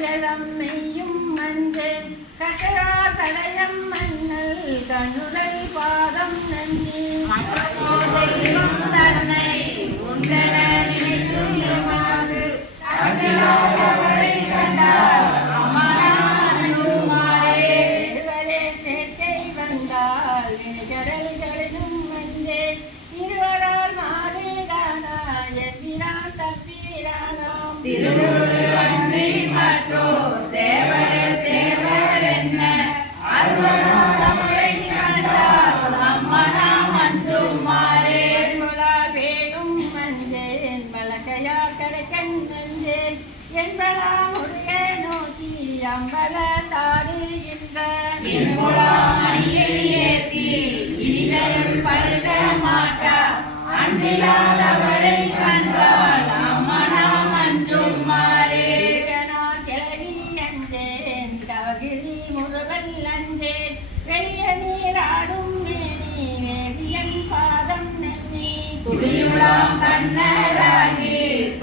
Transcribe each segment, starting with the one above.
கல்லிடம் நெய்யும் மஞ்சள் கசரா தடயம் மன்னல் கண்ணுடல் பாதம் நன்னி. தெய்வம் தன்னை உண்டென நினைத்து இருமாறு கண்டிராதவரை கண்டார் வழக்கையா கடைக்கண் நஞ்சேன் என்பதா முருக நோக்கி அம்பல தாடுகின்ற அன்பிலாதவரை கண்டால் அம்மனா மஞ்சுமாரே ஏகனார் கிளவி அஞ்சேன் தவகிரி முருகல் அஞ்சேன். வெளிய நீராடும் மேனி வேதியன் பாதம் நன்னி. துளியுளாம் கண்ணராகி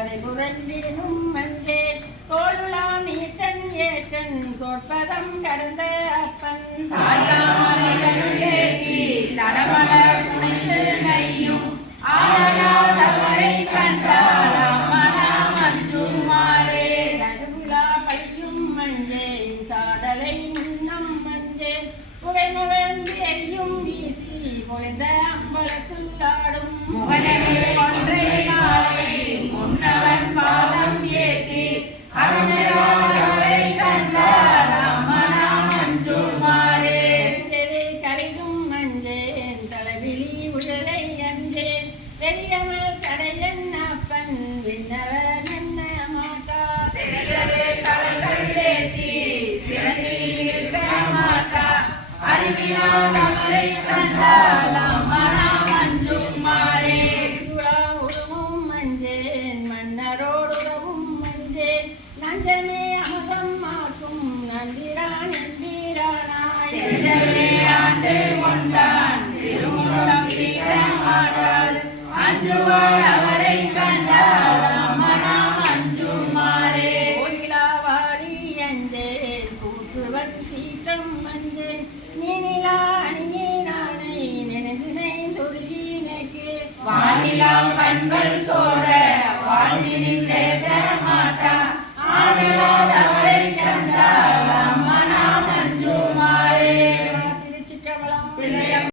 நெக்கிண்டு அகிலாதவரை கண்டால் அம்மனா மஞ்சுமாரே புரண்டிடும் தோளுலாம் ஏற்றன் சொற்பதம் கடந்த அப்பன் ஆட்டாமரைகள் நையும் பொழிந்த அம்பலத்துள்ளாடும் ஒன்றை பெரியமல் கடையன் அப்பன்? விண்ணவர் என்ன மாட்டா? சிறகவே தலைகள் ஏத்தி சிறகில் இருக்க மாட்டா. அறிவிலாதவரை கண்டால் அம்மனா மஞ்சுமாரே சுழா உருவும் மஞ்சேன் மன்னரோடுறவும் மஞ்சேன். நஞ்சமே அமுதம் மாற்றும் நம்பிரான் நம்பிரானாய் அஞ்சுவாள் அவரை கண்டால் அம்மனா மஞ்சுமாரே கோயிலாவாரி அஞ்சேன் கூற்றுவன் சீற்றம் மஞ்சேன் நீனிலா அணியே நானை நினைவினை துருகினக்கு வானிலாம் கண்கள் சோர வாழ்வினில் ஏற்ற மாட்டான்